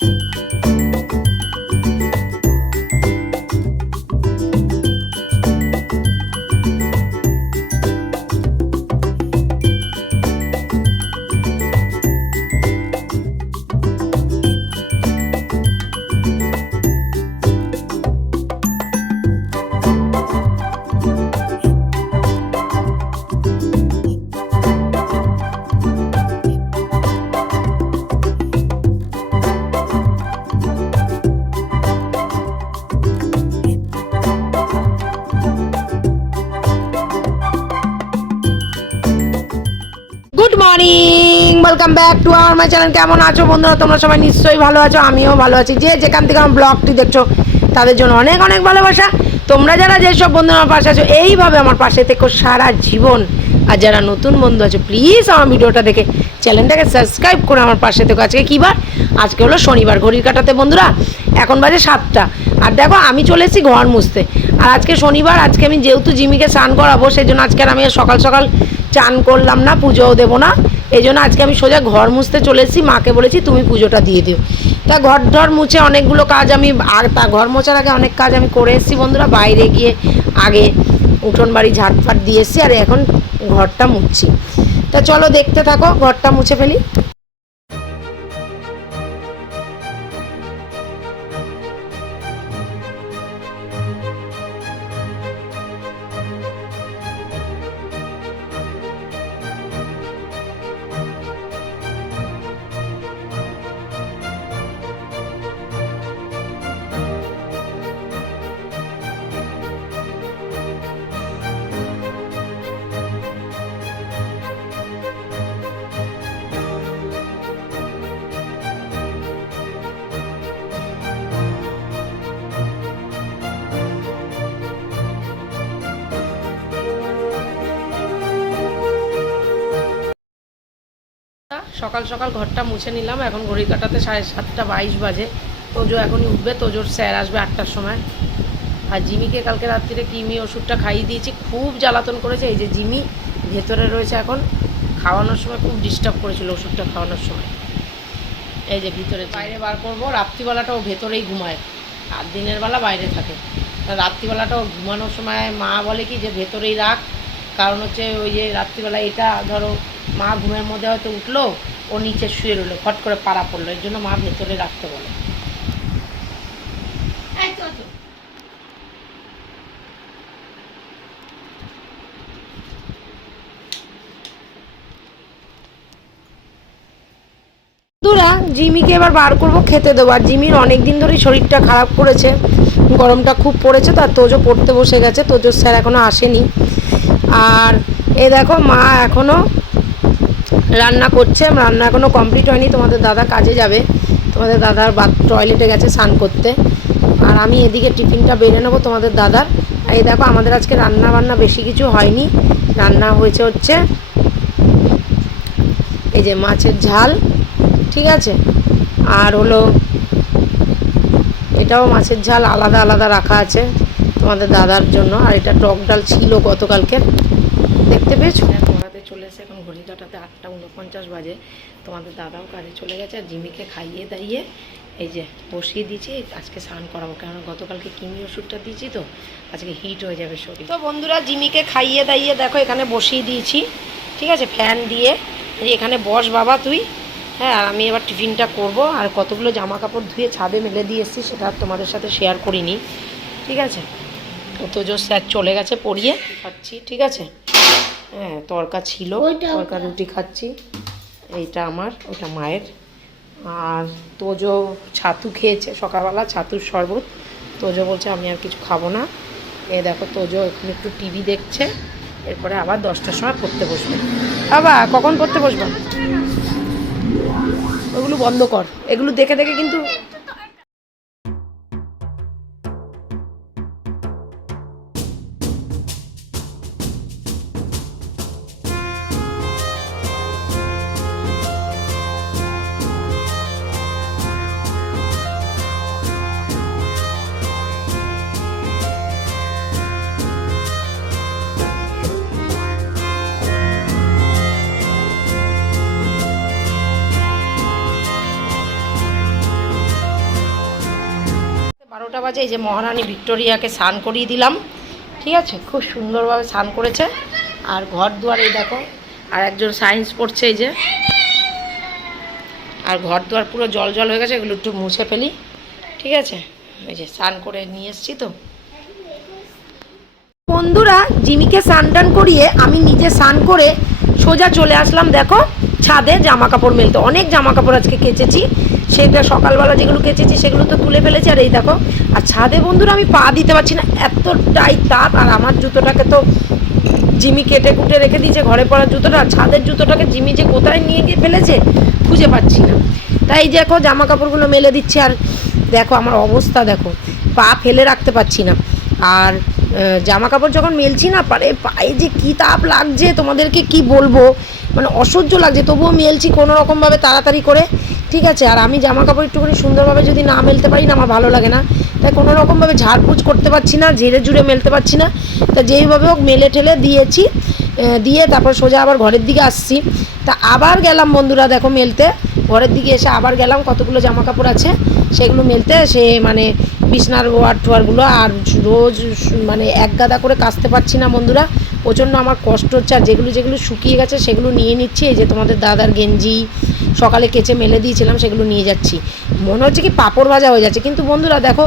Good welcome back to our my channel কেমন আছো বন্ধুরা? তোমরা সবাই নিশ্চয়ই ভালো আছো, আমিও ভালো আছি। যে যেখান থেকে আমার ব্লগটি দেখছ, তাদের জন্য অনেক অনেক ভালোবাসা। তোমরা যারা যেসব বন্ধু আমার পাশে আছো, এইভাবে আমার পাশে থেকো সারা জীবন। আর যারা নতুন বন্ধু আছো প্লিজ আমার ভিডিওটা দেখে চ্যানেলটাকে সাবস্ক্রাইব করে আমার পাশে থেকো। আজকে কী বার? আজকে হলো শনিবার, ঘড়ির কাটাতে বন্ধুরা। এখন বাজে সাতটা। আর দেখো, আমি চলে এসেছি ঘর মুছতে। আর আজকে শনিবার, আজকে আমি যেহেতু জিমিকে স্নান করাবো সেই জন্য আজকে আর আমি সকাল সকাল চান করলাম না, পুজোও দেবো না। এই জন্য আজকে আমি সোজা ঘর মুছতে চলেছি মাকে বলেছি, তুমি পুজোটা দিয়ে দিও। তা ঘর ঢর মুছে অনেকগুলো কাজ আমি, আর তা ঘর মোছার আগে অনেক কাজ আমি করে এসেছি বন্ধুরা। বাইরে গিয়ে আগে উঠোন বাড়ি ঝাড়ফাট দিয়ে এসেছি, আর এখন ঘরটা মুছছি। তা চলো দেখতে থাকো, ঘরটা মুছে ফেলি। সকাল সকাল ঘরটা মুছে নিলাম। এখন ঘড়ি কাটাতে সাড়ে সাতটা বাইশ বাজে। তোজো এখনই উঠবে। তোজোর স্যার আসবে আটটার সময়। আর জিমিকে কালকে রাত্রিরে কিমি ওষুধটা খাইয়ে দিয়েছি। খুব জ্বালাতন করেছে। এই যে জিমি, ভেতরে রয়েছে এখন। খাওয়ানোর সময় খুব ডিস্টার্ব করেছিল ওষুধটা খাওয়ানোর সময়। এই যে ভিতরে বাইরে বার করব। রাত্রিবেলাটা ও ভেতরেই ঘুমায়। আর দিনের বেলা বাইরে থাকে। তা রাত্রিবেলাটা ও ঘুমানোর সময় মা বলে কি যে, ভেতরেই রাখ। কারণ হচ্ছে ওই যে রাত্রিবেলা এটা, ধরো মা ঘুমের মধ্যে হয়তো উঠল ও নিচে শুয়ে রইল ফট করে পাড়া পড়ল এর জন্য মা ভেতরে রাখতে বলে। বন্ধুরা জিমিকে এবার বার করব খেতে দেবো। আর জিমির অনেক দিন ধরেই শরীরটা খারাপ করেছে গরমটা খুব পড়েছে তার তোজো পড়তে বসে গেছে তোজোর স্যার এখনও আসেনি। আর এ দেখো মা এখনও রান্না করছে রান্না এখনও কমপ্লিট হয়নি, তোমাদের দাদা কাজে যাবে। তোমাদের দাদার বাথ টয়লেটে গেছে স্নান করতে। আর আমি এদিকে টিফিনটা বেড়ে নেব তোমাদের দাদার। এই দেখো, আমাদের আজকে রান্না বান্না বেশি কিছু হয়নি। রান্না হয়েছে হচ্ছে এই যে মাছের ঝাল, ঠিক আছে? আর হলো এটাও মাছের ঝাল, আলাদা আলাদা রাখা আছে তোমাদের দাদার জন্য। আর এটা টক ডাল ছিল গতকালকে। দেখতে পেয়েছ? ঘড়ি আটটা উনপঞ্চাশ বাজে। তোমাদের দাদাও কাজে চলে গেছে, আর জিমিকে খাইয়ে দাইয়ে এই যে বসিয়ে দিয়েছি, আজকে স্নান করাবো। কারণ গতকালকে কিমি ওষুধটা দিয়েছি তো, আজকে হিট হয়ে যাবে শরীর। তো বন্ধুরা, জিমিকে খাইয়ে দাইয়ে দেখো, এখানে বসিয়ে দিয়েছি। ঠিক আছে ফ্যান দিয়ে। এখানে বস বাবা তুই। হ্যাঁ আর আমি এবার টিফিনটা করব, আর কতগুলো জামা কাপড় ধুয়ে ছাদে মেলে দিয়ে এসেছি, সেটা আর তোমাদের সাথে শেয়ার করিনি। ঠিক আছে? তো জোর স্যার চলে গেছে পড়িয়ে, খাচ্ছি, ঠিক আছে? হ্যাঁ তরকা ছিল। তরকা রুটি খাচ্ছি। এইটা আমার ওটা মায়ের। আর তোজো ছাতু খেয়েছে সকালবেলা ছাতুর শরবত। তোজো বলছে আমি আর কিছু খাব না। এ দেখো তোজো এখানে একটু টিভি দেখছে। এরপরে আবার দশটার সময় পড়তে বসবে। বাবা কখন পড়তে বসবে? ওগুলো বন্ধ কর। এগুলো দেখে দেখে কিন্তু বাজে, এই যে মহারানী ভিক্টোরিয়াকে স্নান করিয়ে দিলাম। ঠিক আছে? খুব সুন্দরভাবে স্নান করেছে। আর ঘর দুয়ার, এই দেখো, আর একজন সায়েন্স পড়ছে, এই যে। আর ঘর দুয়ার পুরো জল জল হয়ে গেছে, এগুলো একটু মুছে ফেলি। ঠিক আছে? এই যে স্নান করে নিয়ে এসছি তো। বন্ধুরা, জিমিকে স্নান করিয়ে আমি নিজে স্নান করে সোজা চলে আসলাম, দেখো, ছাদে জামা কাপড় মেলতে। অনেক জামা কাপড় আজকে কেচেছি। সেটা সকালবেলা যেগুলো কেচেছি, সেগুলো তো তুলে ফেলেছি, আর এই দেখো, আর ছাদে বন্ধুরা আমি পা দিতে পারছি না, এতটাই তাপ, আর আমার জুতোটাকে তো জিমি কেটে কুটে রেখে দিয়েছে, ঘরে পড়ার জুতোটা, আর ছাদের জুতোটাকে জিমি যে কোথায় নিয়ে গিয়ে ফেলেছে, খুঁজে পাচ্ছি না। তাই দেখো জামা কাপড়গুলো মেলে দিচ্ছে, আর দেখো, আমার অবস্থা দেখো, পা ফেলে রাখতে পারছি না। আর জামা কাপড় যখন মেলছি না, পারে পায়ে যে কী তাপ লাগছে, তোমাদেরকে কি বলব? মানে অসহ্য লাগছে, তবুও মেলছি কোনো রকমভাবে তাড়াতাড়ি করে, ঠিক আছে? আর আমি জামা কাপড় একটুখানি সুন্দরভাবে যদি না মেলতে পারি না, আমার ভালো লাগে না। তাই কোনো রকমভাবে ঝাড়পুছ করতে পারছি না, ঝেড়ে ঝুড়ে মেলতে পারছি না। তা যেইভাবে হোক মেলে ঠেলে দিয়েছি দিয়ে তারপর সোজা আবার ঘরের দিকে আসছি। তা আবার গেলাম বন্ধুরা, দেখো মেলতে। ঘরের দিকে এসে আবার গেলাম, কতগুলো জামা কাপড় আছে, সেগুলো মেলতে সে মানে বিছনার ওয়ার টোয়ারগুলো আর রোজ মানে এক গাদা করে কাচতে পারছি না বন্ধুরা। প্রচণ্ড আমার কষ্ট হচ্ছে আর যেগুলো যেগুলো শুকিয়ে গেছে সেগুলো নিয়ে নিচ্ছি। এই যে তোমাদের দাদার গেঞ্জি, সকালে কেচে মেলে দিয়েছিলাম সেগুলো নিয়ে যাচ্ছি। মনে হচ্ছে কি পাঁপড় ভাজা হয়ে যাচ্ছে। কিন্তু বন্ধুরা দেখো,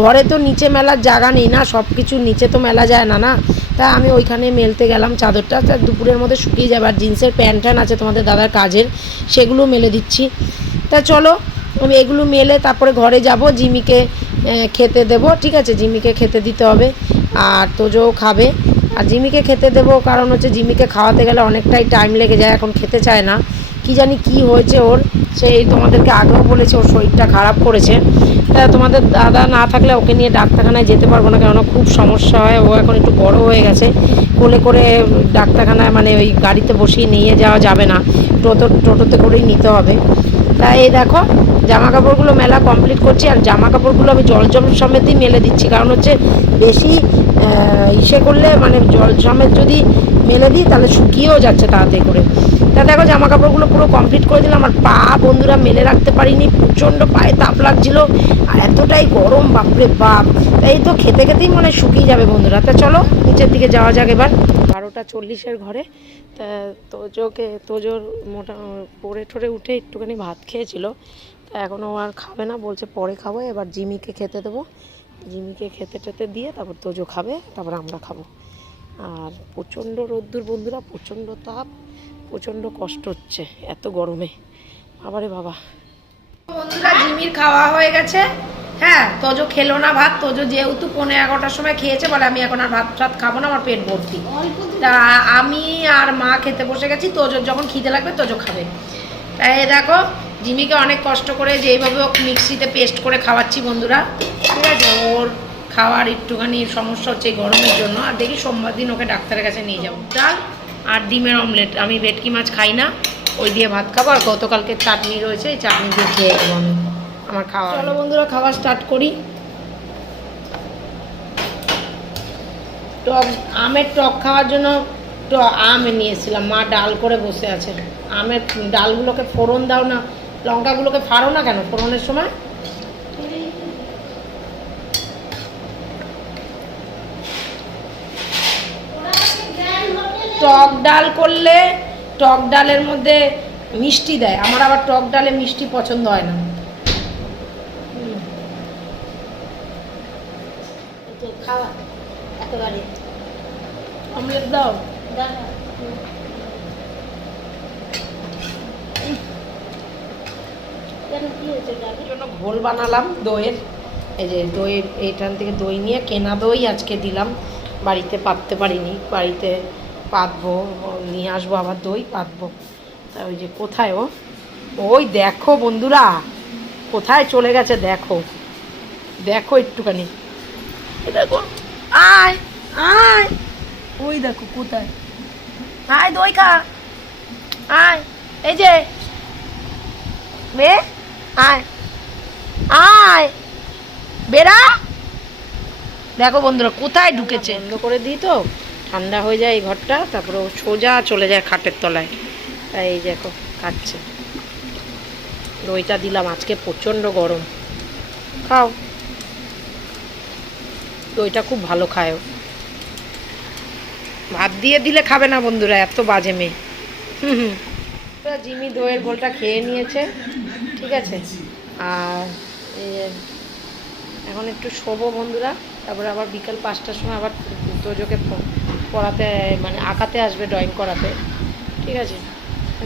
ঘরে তো নিচে মেলার জায়গা নেই না সব কিছু নিচে তো মেলা যায় না না? তা আমি ওইখানে মেলতে গেলাম চাদরটা। তা দুপুরের মধ্যে শুকিয়ে যাবে। আর জিন্সের প্যান্ট ট্যান্ট আছে তোমাদের দাদার কাজের, সেগুলো মেলে দিচ্ছি। তা চলো, আমি এগুলো মেলে তারপরে ঘরে যাব। জিমিকে খেতে দেবো। ঠিক আছে, জিমিকে খেতে দিতে হবে। আর তোজোও খাবে। আর জিমিকে খেতে দেবো, কারণ হচ্ছে জিমিকে খাওয়াতে গেলে অনেকটাই টাইম লেগে যায়, এখন খেতে চায় না। কি জানি কি হয়েছে ওর সেই তোমাদেরকে আগেও বলেছে, ওর শরীরটা খারাপ করেছে। তা তোমাদের দাদা না থাকলে ওকে নিয়ে ডাক্তারখানায় যেতে পারব না, কেননা খুব সমস্যা হয়, ও এখন একটু বড় হয়ে গেছে। কোলে করে ডাক্তারখানায় মানে ওই গাড়িতে বসিয়ে নিয়ে যাওয়া যাবে না, টোটো, টোটোতে করেই নিতে হবে। তাই দেখো জামা কাপড়গুলো মেলা কমপ্লিট করছি আর জামা কাপড়গুলো আমি জল জল সমেতই মেলে দিচ্ছি। কারণ হচ্ছে বেশি ইসে করলে মানে জল সমেত যদি মেলে দিই তাহলে শুকিয়েও যাচ্ছে তাড়াতাড়ি করে। তা দেখো জামা কাপড়গুলো পুরো কমপ্লিট করে দিলাম আর পা বন্ধুরা মেলে রাখতে পারিনি, প্রচণ্ড পায়ে তাপ লাগছিল আর এতটাই গরম, বাপরে বাপ। এই তো খেতে খেতেই মনে শুকিয়ে যাবে বন্ধুরা। তা চলো নিচের দিকে যাওয়া যাক এবার। বারোটা চল্লিশের ঘরে। তা তোজোকে, তোজোর মোটা, পড়ে ঠরে উঠে একটুখানি ভাত খেয়েছিল। এখনও আর খাবে না, বলছে পরে খাব, এবার জিমিকে খেতে দেবো। জিমিকে খেতে টেতে দিয়ে তারপর তোজো খাবে, তারপর আমরা খাব। আর প্রচণ্ড রোদ্দুর বন্ধুরা, প্রচণ্ড তাপ, প্রচণ্ড কষ্ট হচ্ছে, এত গরমে। বাবারে বাবা। বন্ধুরা, জিমির খাওয়া হয়ে গেছে। হ্যাঁ তোজো খেলো না ভাত, তোজো যেহেতু পনেরো এগারোটার সময় খেয়েছে, বলে আমি এখন আর ভাত টাত খাব না, আমার পেট ভর্তি। তা আমি আর মা খেতে বসে গেছি, তোজোর যখন খিদে লাগবে, তোজো খাবে। তাই দেখো জিমিকে অনেক কষ্ট করে যে এইভাবে ওকে মিক্সিতে পেস্ট করে খাওয়াচ্ছি বন্ধুরা। ঠিক আছে? ওর খাওয়ার একটুখানি সমস্যা হচ্ছে গরমের জন্য। আর দেখি সোমবার দিন ওকে ডাক্তারের কাছে নিয়ে যাব। ডাল আর ডিমের অমলেট। আমি ভেটকি মাছ খাই না। ওই দিয়ে ভাত খাব। আর গতকালকে চাটনি রয়েছে এই চাটনি দিয়ে খেয়ে দেবো আমি। আমার খাওয়া চলো বন্ধুরা খাওয়া স্টার্ট করি। টক আমের টক খাওয়ার জন্য আম নিয়েছিলাম মা ডাল করে বসে আছে। আমের ডালগুলোকে ফোড়ন দাও না। লঙ্কাগুলোকে ফাড়ো না কেন? ফোড়নের সময়? টক ডাল করলে টক ডালের মধ্যে মিষ্টি দেয়। আমার আবার টক ডালে মিষ্টি পছন্দ হয় না। খাওয়া একেবারে। অমলেট দাও। কেন জন্য ঘোল বানালাম দইয়ের। এই যে দই, এইখান থেকে দই নিয়ে কেনা দই আজকে দিলাম। বাড়িতে পাততে পারিনি। বাড়িতে পাতবো, নিয়ে আসব আবার দই, পাতবো। তা ওই যে কোথায় ও? ওই দেখো বন্ধুরা, কোথায় চলে গেছে দেখো। দেখো একটুখানি। দেখো, আয় আয়। ওই দেখো কোথায়? আয় দই খা। আয়, এই যে। বে আয়। আয়। বেড়া। দেখো বন্ধুরা, কোথায় ঢুকেছে? বন্ধ করে দিই তো। ঠান্ডা হয়ে যায় এই ঘরটা, তারপরে সোজা চলে যায় খাটের তলায়। তাই এই দেখো খাচ্ছে দইটা দিলাম, আজকে প্রচণ্ড গরম। খাও। দইটা খুব ভালো খায় ভাত দিয়ে দিলে খাবে না বন্ধুরা, এত বাজে মেয়ে। জিমি দইয়ের গোলটা খেয়ে নিয়েছে। ঠিক আছে? আর এখন একটু শোবো বন্ধুরা, তারপরে আবার বিকাল পাঁচটার সময় আবার তোজোকে পড়াতে মানে আঁকাতে আসবে ড্রয়িং করাতে। ঠিক আছে?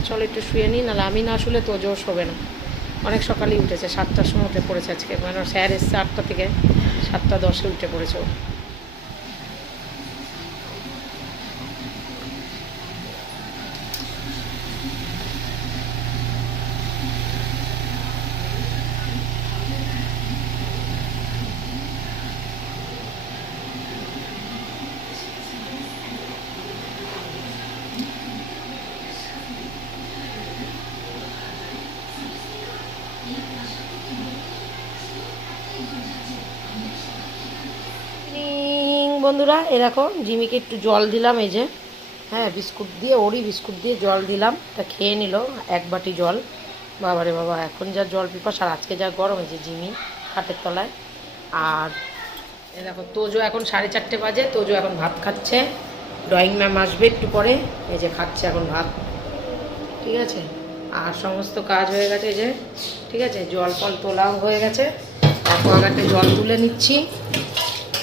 চলো একটু শুয়ে নিই, নাহলে আমি না শুলে তোজো শোবে না। অনেক সকালেই উঠেছে, সাতটার সময় উঠে পড়েছে আজকে। মানে স্যার এসছে আটটা থেকে, সাতটা দশে উঠে পড়েছে ও ইং, বন্ধুরা, এ দেখো, জিমিকে একটু জল দিলাম, এই যে। হ্যাঁ বিস্কুট দিয়ে, ওরই বিস্কুট দিয়ে জল দিলাম। তা খেয়ে নিল, এক বাটি জল। বাবারে বাবা, এখন যা জল পিপাস, আর আজকে যা গরম হয়েছে জিমি খাটের তলায়। আর দেখো, তোজো এখন সাড়ে চারটে বাজে, তোজো এখন ভাত খাচ্ছে। ড্রয়িং ম্যাম আসবে একটু পরে, এই যে খাচ্ছে এখন ভাত। ঠিক আছে? আর সমস্ত কাজ হয়ে গেছে যে। ঠিক আছে? জল ফল তোলাও হয়ে গেছে। অ্যাকোয়াগার্ডে জল তুলে নিচ্ছি।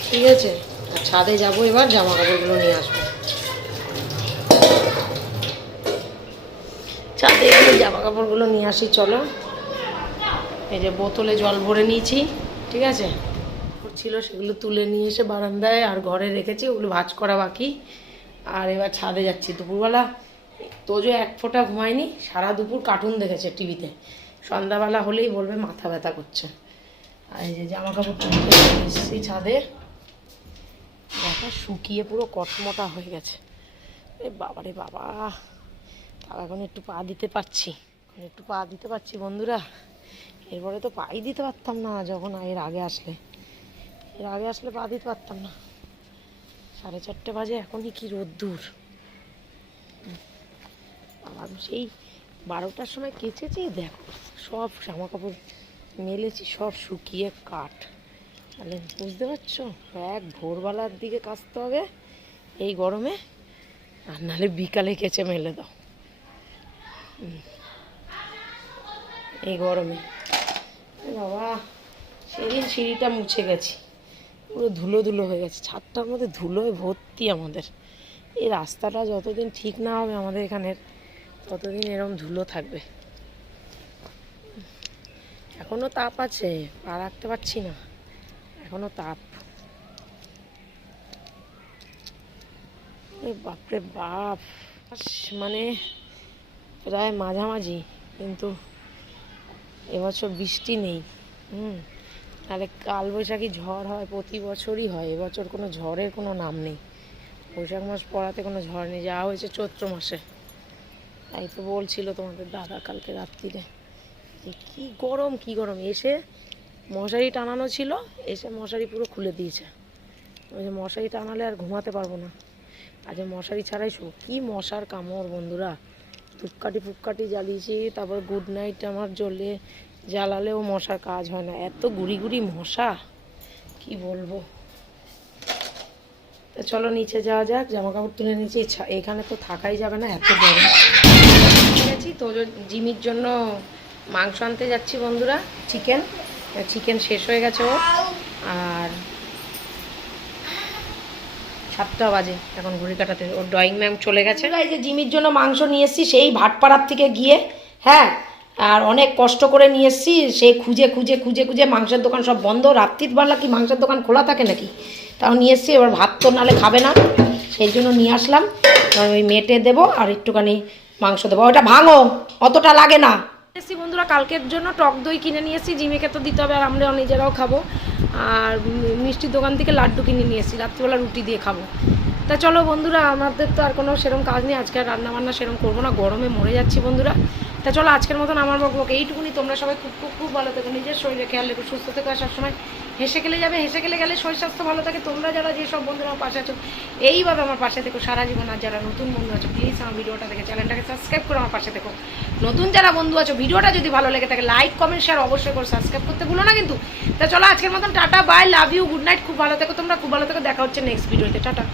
ঠিক আছে? আর ছাদে যাব এবার জামা কাপড়গুলো নিয়ে আসব। ছাদে গিয়ে জামা কাপড়গুলো নিয়ে আসি, চলো। এই যে বোতলে জল ভরে নিয়েছি, ঠিক আছে? ছিল, সেগুলো তুলে নিয়ে এসে বারান্দায় আর ঘরে রেখেছি, ওগুলো ভাজ করা বাকি। আর এবার ছাদে যাচ্ছি দুপুরবেলা। তোজো এক ফোঁটা ঘুমায়নি, সারা দুপুর কার্টুন দেখেছে টিভিতে। সন্ধ্যাবেলা হলেই বলবে মাথা ব্যথা করছে। আর এই যে জামা কাপড় এসেছি ছাদে। দেখা শুকিয়ে পুরো কটমটা হয়ে গেছে। এ বাবারে বাবা, তাও এখন একটু পা দিতে পারছি। এখন একটু পা দিতে পারছি বন্ধুরা। এরপরে তো পাই দিতে পারতাম না যখন এর আগে আসলে। এর আগে আসলে পা দিতে পারতাম না। সাড়ে চারটে বাজে, এখনই কি রোদ্দুর। আবার সেই বারোটার সময় কেচেছি, দেখো, সব জামা কাপড় মেলেছি, সব শুকিয়ে কাঠ। তাহলে বুঝতে পারছ? এক ভোরবেলার দিকে কাচতে হবে, এই গরমে, আর নাহলে বিকালে কেচে মেলে দাও। এই গরমে। বাবা, সেদিন সিঁড়িটা মুছে গেছি। পুরো ধুলো ধুলো হয়ে গেছে। ছাদটার মধ্যে ধুলোয় ভর্তি আমাদের। এই রাস্তাটা যতদিন ঠিক না হবে আমাদের এখানের, ততদিন এরম ধুলো থাকবে। এখনও তাপ আছে পা রাখতে পারছি না। এখনও তাপ। বাপরে বাপ। মানে প্রায় মাঝামাঝি, কিন্তু এবছর বৃষ্টি নেই, হুম? তাহলে কালবৈশাখী ঝড় হয়, প্রতি বছরই হয়। এবছর কোনো ঝড়ের কোনো নাম নেই। বৈশাখ মাস পড়াতে কোনো ঝড় নেই যাওয়া হয়েছে চৈত্র মাসে। তাই তো বলছিল তোমাদের দাদা কালকে রাত্রিরে কী গরম কী গরম। এসে মশারি টানানো ছিল, এসে মশারি পুরো খুলে দিয়েছে। ওই যে মশারি টানালে আর ঘুমাতে পারব না। আজ মশারি ছাড়াই শো কী মশার কামড় বন্ধুরা। ধূপকাঠি ফুপকাঠি জ্বালিয়েছি, তারপর গুড নাইট আমার জ্বলে জ্বালালেও মশার কাজ হয় না। এত গুড়ি গুড়ি মশা, কি বলব? তো চলো নিচে যাওয়া যাক জামা কাপড় তুলে নিচে এখানে তো থাকাই যাবে না, এত গরম। ঠিক তো জিমির জন্য মাংস আনতে যাচ্ছি বন্ধুরা, চিকেন। চিকেন শেষ হয়ে গেছে ওর। আর সাতটা বাজে এখন ঘড়ি কাটাতে। ওর ড্রয়িং ম্যাম চলে গেছে। এই যে জিমির জন্য মাংস নিয়ে এসেছি, সেই ভাটপাড়ার থেকে গিয়ে হ্যাঁ আর অনেক কষ্ট করে নিয়ে এসেছি, সে খুঁজে খুঁজে খুঁজে খুঁজে মাংসের দোকান সব বন্ধ। রাত্রির বেলা কি মাংসের দোকান খোলা থাকে নাকি? তাও নিয়ে এসেছি, এবার ভাত তো নালে খাবে না। সেই জন্য নিয়ে আসলাম। ওই মেটে দেবো আর একটুখানি মাংস দেবো। ওটা ভাঙো, অতটা লাগে না। এসেছি বন্ধুরা, কালকের জন্য টক দই কিনে নিয়ে এসেছি, জিমিকে তো দিতে হবে আর আমরা নিজেরাও খাব। আর মিষ্টির দোকান থেকে লাড্ডু কিনে নিয়ে এসেছি, রাত্রিবেলা রুটি দিয়ে খাব। তা চলো বন্ধুরা, আমাদের তো আর কোনো সেরকম কাজ নেই, আজকে আর রান্না বান্না সেরকম করব না, গরমে মরে যাচ্ছি বন্ধুরা। তা চলো আজকের মতন আমার বকবক এইটুকুনি, তোমরা সবাই খুব খুব খুব ভালো থেকো, নিজের শরীরে খেয়াল রেখো, সুস্থ থেকো আর সবসময় হেসে গেলে যাবে, হেসে গেলে গেলে শরীর স্বাস্থ্য ভালো থাকে। তোমরা যারা যেসব বন্ধুরা আমার পাশে আছো, এইভাবে আমার পাশে থেকো। সারা জীবন আর যারা নতুন বন্ধু আছো প্লিজ আমার ভিডিওটা দেখে চ্যানেলটাকে সাবস্ক্রাইব করে আমার পাশে দেখো নতুন যারা বন্ধু আছো, ভিডিওটা যদি ভালো লেগে থাকে লাইক কমেন্ট শেয়ার অবশ্যই করে। সাবস্ক্রাইব করতে ভুলো না কিন্তু। তা চলো আজকের মতন, tata bye love you good night খুব ভালো থেকো। তোমরা খুব ভালো থেকো, দেখা হচ্ছে নেক্সট ভিডিওতে টাটা।